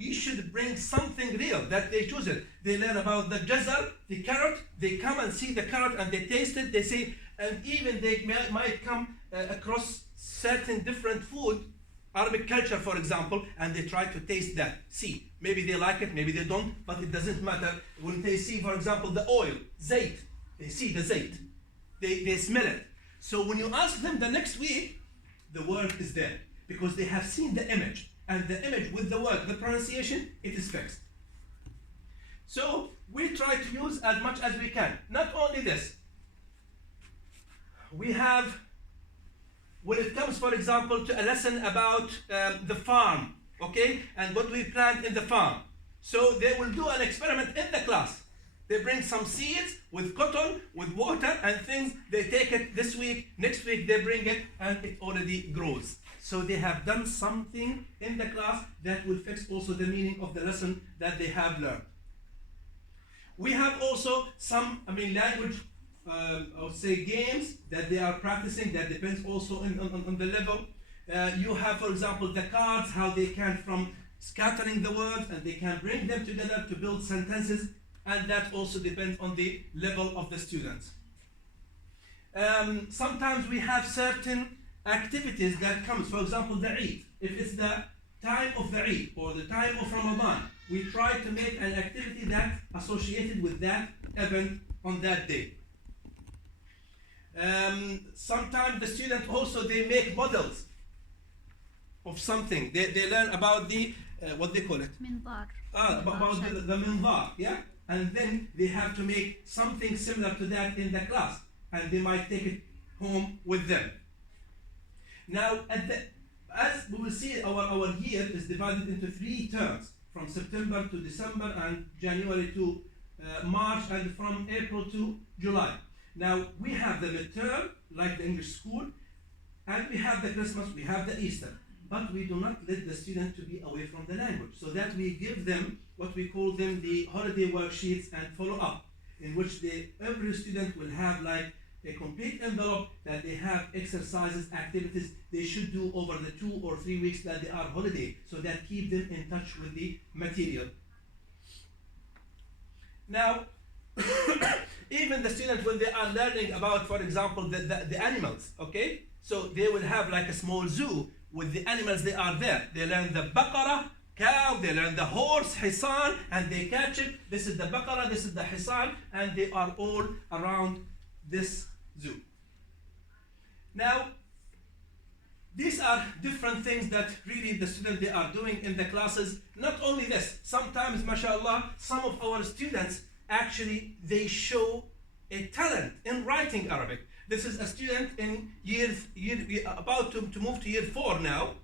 you should bring something real that they choose it. They learn about the jazar, the carrot, they come and see the carrot and they taste it, they say, and even they might come across certain different food, Arabic culture for example, and they try to taste that. See, maybe they like it, maybe they don't, but it doesn't matter. When they see, for example, the oil, zayt, they see the zayt, they smell it. So when you ask them the next week, the word is there, because they have seen the image. And the image with the word, the pronunciation, it is fixed. So we try to use as much as we can. Not only this, we have, when it comes, for example, to a lesson about the farm, okay, and what we plant in the farm. So they will do an experiment in the class. They bring some seeds with cotton, with water and things. They take it this week, next week they bring it, and it already grows. So they have done something in the class that will fix also the meaning of the lesson that they have learned. We have also some, language, I would say games that they are practicing that depends also on the level. You have, for example, the cards, how they can from scattering the words and they can bring them together to build sentences, and that also depends on the level of the students. Sometimes we have certain activities that comes, for example, the Eid. If it's the time of the Eid or the time of Ramadan, we try to make an activity that associated with that event on that day. Sometimes the student also, they make models of something. They learn about the, what they call it? Minbar. About the minbar, yeah? And then they have to make something similar to that in the class, and they might take it home with them. Now, as we will see, our year is divided into 3 terms, from September to December and January to March, and from April to July. Now, we have the midterm, like the English school, and we have the Christmas, we have the Easter. But we do not let the student to be away from the language, so that we give them what we call them the holiday worksheets and follow-up, in which every student will have like a complete envelope that they have exercises, activities they should do over the 2 or 3 weeks that they are holiday, so that keep them in touch with the material. Now, even the students, when they are learning about, for example, the animals, okay? So they will have like a small zoo with the animals they are there. They learn the baqarah, cow, they learn the horse, hisan, and they catch it. This is the baqarah, this is the hisan, and they are all around this zoo. Now, these are different things that really the students, they are doing in the classes. Not only this, sometimes, mashallah, some of our students, actually, they show a talent in writing Arabic. This is a student in about to move to year 4 now,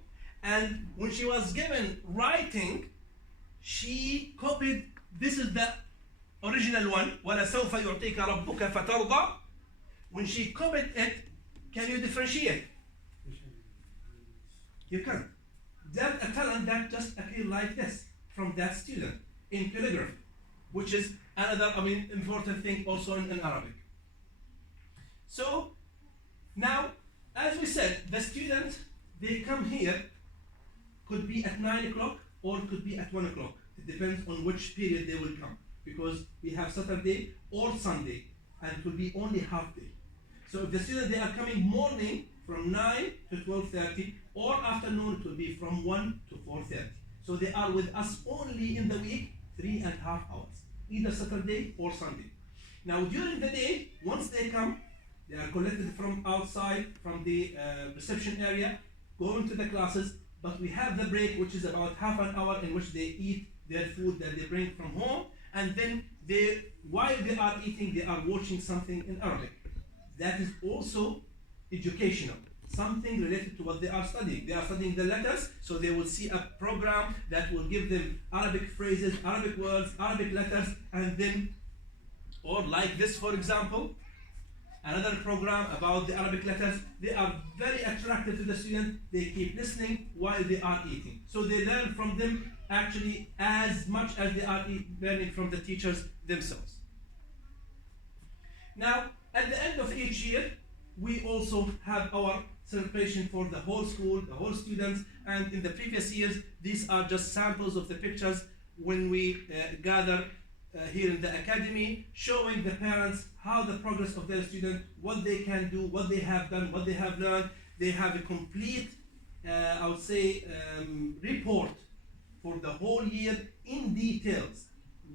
and when she was given writing, she copied, this is the original one, وَلَسَوْفَ يُعْطِيكَ رَبُّكَ فَتَرْضَى. When she copied it, can you differentiate? You can't. That's a talent that just appeared like this from that student in calligraphy, which is another, important thing also in Arabic. So now, as we said, the students, they come here, could be at 9 o'clock or could be at 1 o'clock. It depends on which period they will come, because we have Saturday or Sunday, and it will be only half day. So if the students, they are coming morning from 9 to 12:30, or afternoon, it will be from 1 to 4:30. So they are with us only in the week 3.5 hours, either Saturday or Sunday. Now during the day, once they come, they are collected from outside, from the reception area, go into the classes, but we have the break, which is about half an hour, in which they eat their food that they bring from home, and then while they are eating, they are watching something in Arabic. That is also educational, something related to what they are studying. They are studying the letters, so they will see a program that will give them Arabic phrases, Arabic words, Arabic letters, and then, or like this, for example, another program about the Arabic letters. They are very attractive to the student. They keep listening while they are eating. So they learn from them actually as much as they are learning from the teachers themselves. Now, at the end of each year, we also have our celebration for the whole school, the whole students, and in the previous years, these are just samples of the pictures when we gather here in the academy, showing the parents how the progress of their student, what they can do, what they have done, what they have learned. They have a complete, I would say, report for the whole year in details,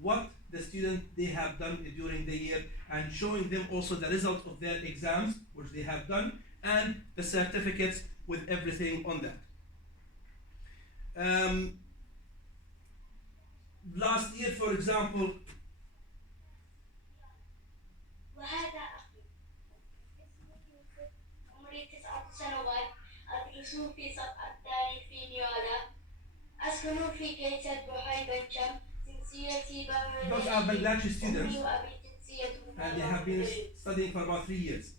what the student they have done during the year, and showing them also the results of their exams, which they have done, and the certificates with everything on that. Last year, for example, وهذا أخي اسمه يوسف عمري 9 سنوات أدرس في صف الثاني في نيويورك أسكن في كيسة بحي بنشم جنسيتي those are Bangladeshi students, أمي وأبي جنسيتهم and they have been studying for about 3 years.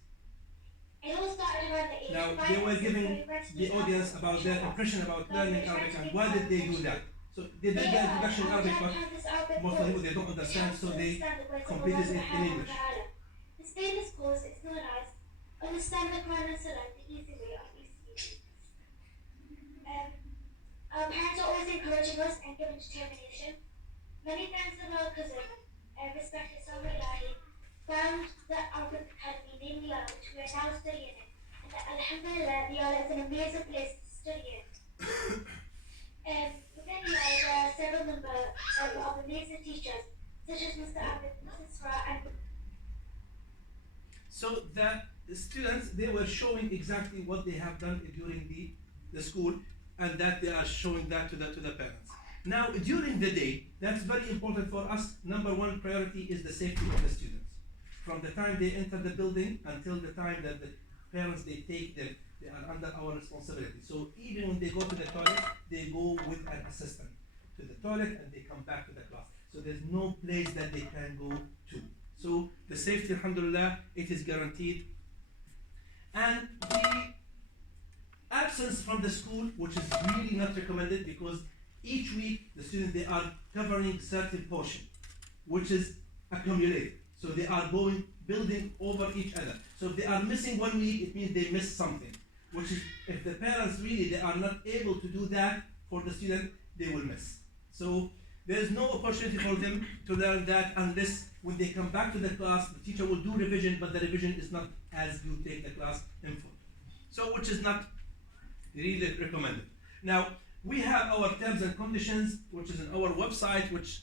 Now, they were giving the audience about their impression about learning Arabic and why did they do that. So they did the introduction in Arabic, but most of the people they don't understand, so they completed it in English. This famous course is known as Understand the Quran and Salah the Easy Way of Easy. Our parents are always encouraging us and giving determination. Many thanks to our cousin, respected Salma Ilahi, found the Arabic Academy named Lala, which we are now studying in. And Alhamdulillah, Yala is an amazing place to study in. Within Yala, there are several members of amazing teachers, such as Mr. Abid, Mrs. Ra, and So the students, they were showing exactly what they have done during the school, and that they are showing that to the parents. Now, during the day, that's very important for us. Number one priority is the safety of the students. From the time they enter the building until the time that the parents, they take them, they are under our responsibility. So even when they go to the toilet, they go with an assistant to the toilet and they come back to the class. So there's no place that they can go to. So the safety, alhamdulillah, it is guaranteed. And the absence from the school, which is really not recommended, because each week the students, they are covering certain portion, which is accumulated. So they are building over each other. So if they are missing 1 week, it means they missed something. Which is, if the parents really, they are not able to do that for the student, they will miss. So there is no opportunity for them to learn that unless when they come back to the class, the teacher will do revision, but the revision is not as you take the class in full. So which is not really recommended. Now, we have our terms and conditions, which is on our website, which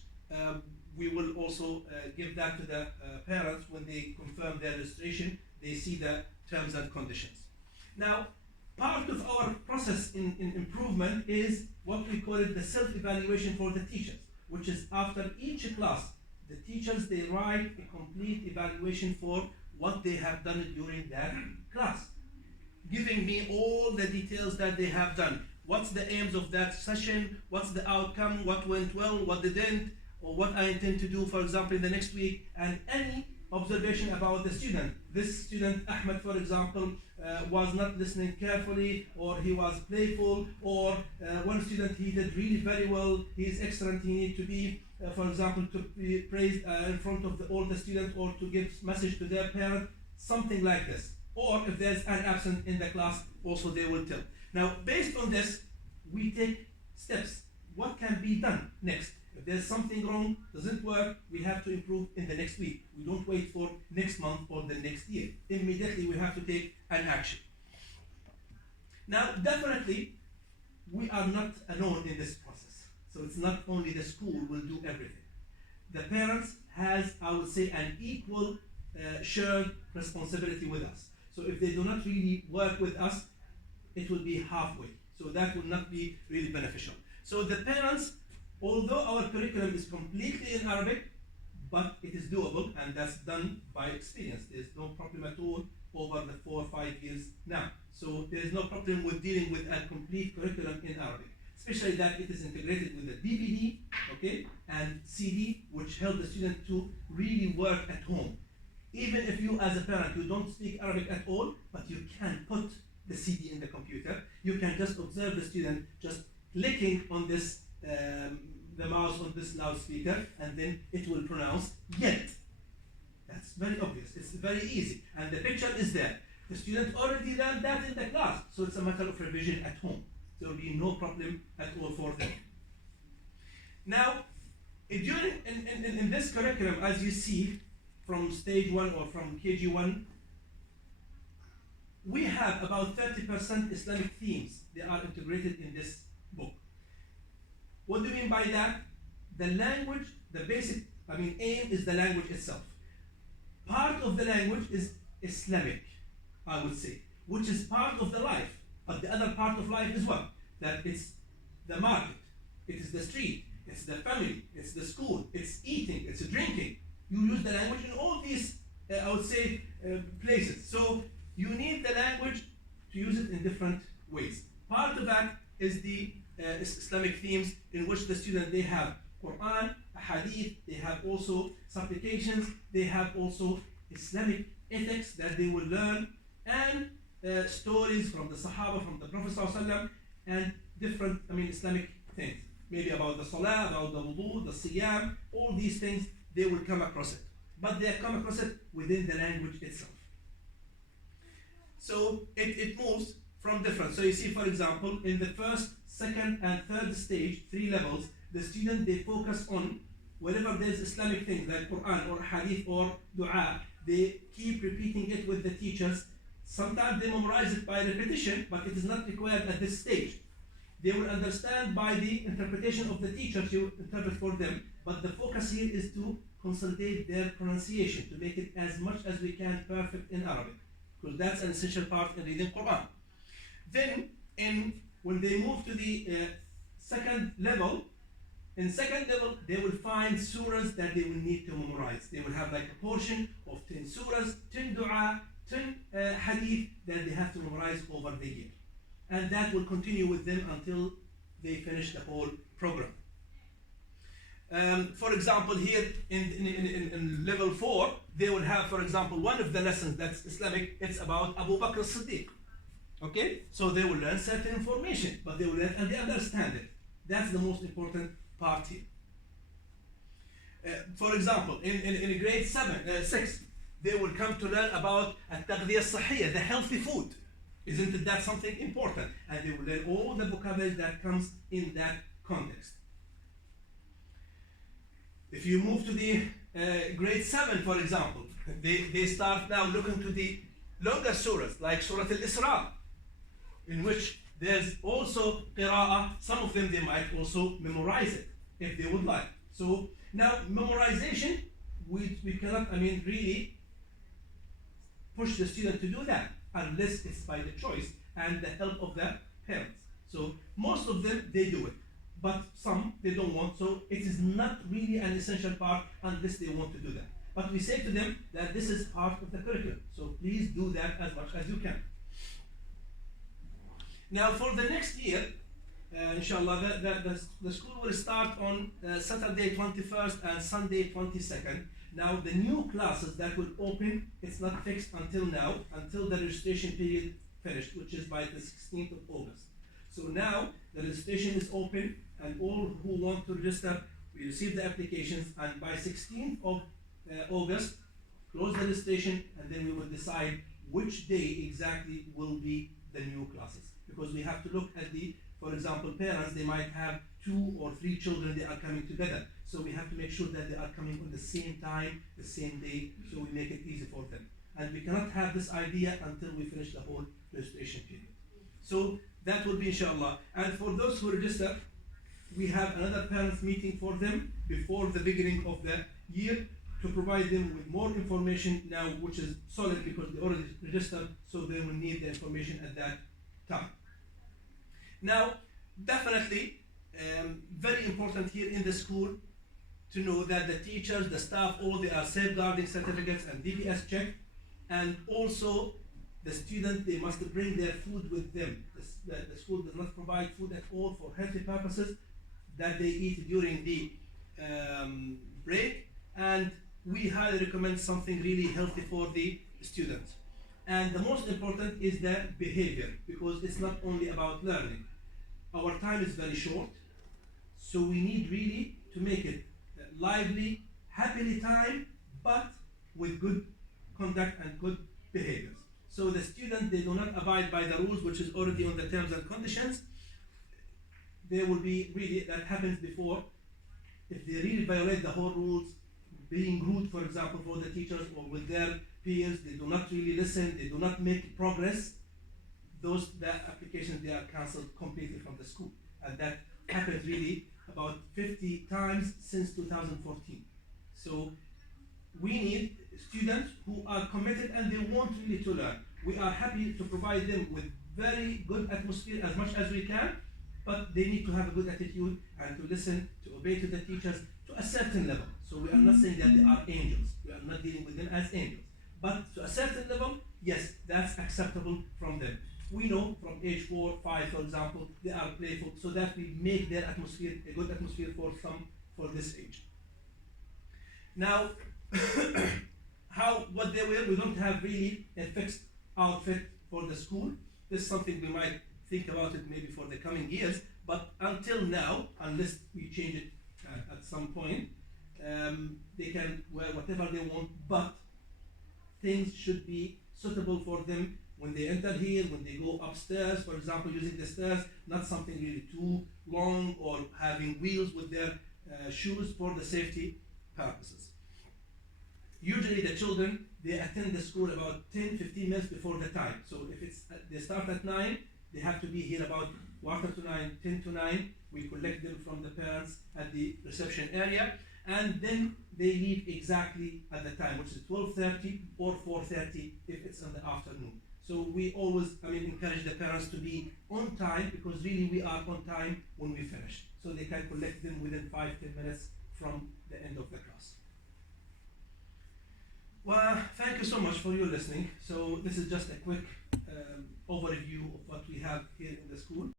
we will also give that to the parents when they confirm their registration. They see the terms and conditions. Now, part of our process in improvement is what we call it the self-evaluation for the teachers, which is after each class, the teachers, they write a complete evaluation for what they have done during that class, giving me all the details that they have done. What's the aims of that session? What's the outcome? What went well? What didn't? Or what I intend to do, for example, in the next week, and any observation about the student. This student, Ahmed, for example, was not listening carefully, or he was playful, or one student, he did really very well, he is excellent, he needs to be, for example, to be praised in front of all the students, or to give message to their parent, something like this. Or if there's an absent in the class, also they will tell. Now, based on this, we take steps. What can be done next? If there's something wrong, doesn't work, we have to improve in the next week. We don't wait for next month or the next year. Immediately we have to take an action. Now, definitely, we are not alone in this process. So it's not only the school will do everything. The parents has, I would say, an equal shared responsibility with us. So if they do not really work with us, it will be halfway. So that will not be really beneficial. So the parents, although our curriculum is completely in Arabic, but it is doable, and that's done by experience. There's no problem at all over the 4 or 5 years now. So there's no problem with dealing with a complete curriculum in Arabic, especially that it is integrated with the DVD, okay, and CD, which help the student to really work at home. Even if you, as a parent, you don't speak Arabic at all, but you can put the CD in the computer, you can just observe the student just clicking on this the mouse on this loudspeaker, and then it will pronounce yet. That's very obvious. It's very easy, and the picture is there. The student already learned that in the class, so it's a matter of revision at home. There will be no problem at all for them. Now, in this curriculum, as you see from stage 1 or from KG1, we have about 30% Islamic themes. They are integrated in this book. What do you mean by that? The language, the basic, aim is the language itself. Part of the language is Islamic, I would say, which is part of the life, but the other part of life as well. That it's the market, it is the street, it's the family, it's the school, it's eating, it's drinking. You use the language in all these, I would say, places. So you need the language to use it in different ways. Part of that is the Islamic themes, in which the student, they have Quran, Hadith, they have also supplications, they have also Islamic ethics that they will learn, and stories from the Sahaba, from the Prophet ﷺ, and different, Islamic things. Maybe about the Salah, about the Wudu, the Siyam, all these things, they will come across it. But they come across it within the language itself. So it moves from different. So you see, for example, in the first, second, and third stage, 3 levels, the student, they focus on wherever there's Islamic things like Quran or Hadith or Dua, they keep repeating it with the teachers. Sometimes they memorize it by repetition, but it is not required at this stage. They will understand by the interpretation of the teacher to interpret for them, but the focus here is to consolidate their pronunciation, to make it as much as we can perfect in Arabic, because that's an essential part in reading Quran. Then, when they move to the second level, in second level, they will find surahs that they will need to memorize. They will have like a portion of 10 surahs, 10 dua, 10 hadith that they have to memorize over the year. And that will continue with them until they finish the whole program. For example, here in level 4, they will have, for example, one of the lessons that's Islamic, it's about Abu Bakr as-Siddiq. Okay? So they will learn certain information, but they will learn and they understand it. That's the most important part here. For example, in grade 6, they will come to learn about al-taghdiyah as-sahiyya, the healthy food. Isn't that something important? And they will learn all the vocabulary that comes in that context. If you move to the grade 7, for example, they start now looking to the longer surahs, like Surah Al-Isra, in which there's also qira'ah. Some of them, they might also memorize it, if they would like. So now, memorization, we cannot, really push the student to do that, unless it's by the choice and the help of the parents. So most of them, they do it, but some, they don't want. So it is not really an essential part unless they want to do that. But we say to them that this is part of the curriculum. So please do that as much as you can. Now for the next year, inshallah, the school will start on Saturday 21st and Sunday 22nd. Now the new classes that will open, it's not fixed until now, until the registration period finished, which is by the 16th of August. So now the registration is open, and all who want to register, we receive the applications, and by 16th of August, close the registration, and then we will decide which day exactly will be the new classes. Because we have to look at for example, parents, they might have 2 or 3 children, they are coming together. So we have to make sure that they are coming on the same time, the same day, so we make it easy for them. And we cannot have this idea until we finish the whole registration period. So that will be inshallah. And for those who register, we have another parents meeting for them before the beginning of the year to provide them with more information now, which is solid because they already registered, so they will need the information at that time. Now, definitely, very important here in the school to know that the teachers, the staff, all they are safeguarding certificates and DPS checked, and also the students, they must bring their food with them. The school does not provide food at all for healthy purposes that they eat during the break, and we highly recommend something really healthy for the students. And the most important is the behavior, because it's not only about learning. Our time is very short, so we need really to make it lively, happily time, but with good conduct and good behaviors. So the student, they do not abide by the rules, which is already on the terms and conditions. There will be really, that happens before, if they really violate the whole rules, being rude, for example, for the teachers or with their peers, they do not really listen, they do not make progress, the applications, they are cancelled completely from the school. And that happened really about 50 times since 2014. So we need students who are committed and they want really to learn. We are happy to provide them with very good atmosphere as much as we can, but they need to have a good attitude and to listen, to obey to the teachers to a certain level. So we are not saying that they are angels. We are not dealing with them as angels. But to a certain level, yes, that's acceptable from them. We know from age 4, 5, for example, they are playful, so that we make their atmosphere a good atmosphere for this age. Now, what they wear, we don't have really a fixed outfit for the school. This is something we might think about it maybe for the coming years, but until now, unless we change it at some point, they can wear whatever they want, but things should be suitable for them when they enter here, when they go upstairs, for example, using the stairs, not something really too long or having wheels with their shoes for the safety purposes. Usually the children, they attend the school about 10-15 minutes before the time. So if they start at 9, they have to be here about 8:45, 10-9. We collect them from the parents at the reception area, and then they leave exactly at the time, which is 12:30 or 4:30 if it's in the afternoon. So we always, encourage the parents to be on time, because really we are on time when we finish. So they can collect them within 5-10 minutes from the end of the class. Well, thank you so much for your listening. So this is just a quick overview of what we have here in the school.